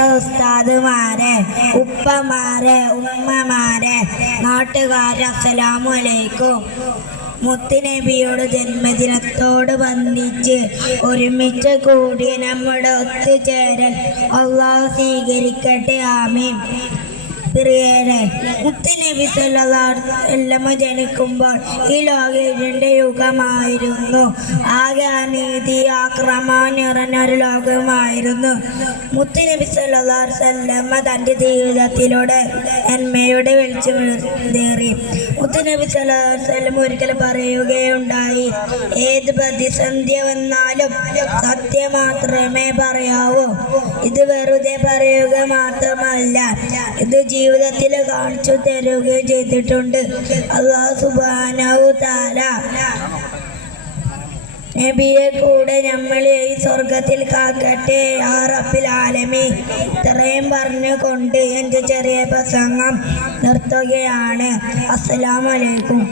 ഉസ്താദുമാരെ ഉപ്പമാരെ ഉമ്മമാരെ നാട്ടുകാരെ അസ്സലാമു അലൈക്കും. മുത്തുനബിയുടെ ജന്മദിനത്തോട് ബന്ധിച്ച് ഒരുമിച്ച് കൂടി നമ്മുടെ ഒത്തുചേരൽ അള്ളാഹു സ്വീകരിക്കട്ടെ ആമീൻ. പ്രിയരെ മുത്തുനബി സല്ലല്ലാഹു ജനിക്കുമ്പോൾ ഈ ലോകത്തിന്റെ യുഗമായിരുന്നു. ആകെ അനീതി ആക്രമണം നിറഞ്ഞൊരു ലോകമായിരുന്നു. മുത്തുനബി സല്ലല്ലാഹു സല്ലമ്മ തന്റെ ജീവിതത്തിലൂടെ നന്മയുടെ വെളിച്ചമേറി മുത്തുനബി സല്ലല്ലാഹു വസല്ലം ഒരിക്കൽ പറയുകയുണ്ടായി ഏത് പ്രതിസന്ധി വന്നാലും സത്യം മാത്രമേ പറയാവൂ. ഇത് വെറുതെ പറയുക മാത്രമല്ല ഇത് ജീവിതത്തിൽ കാണിച്ചു തരുകയും ചെയ്തിട്ടുണ്ട്. അള്ളാഹു സുബാനാവു താര നബിയെ കൂടെ നമ്മളെ ഈ സ്വർഗത്തിൽ കാക്കട്ടെ ആ റബ്ബിൽ ആലമി. ഇത്രയും പറഞ്ഞുകൊണ്ട് എന്റെ ചെറിയ പ്രസംഗം നിർത്തുകയാണ്. അസ്സലാമലൈക്കും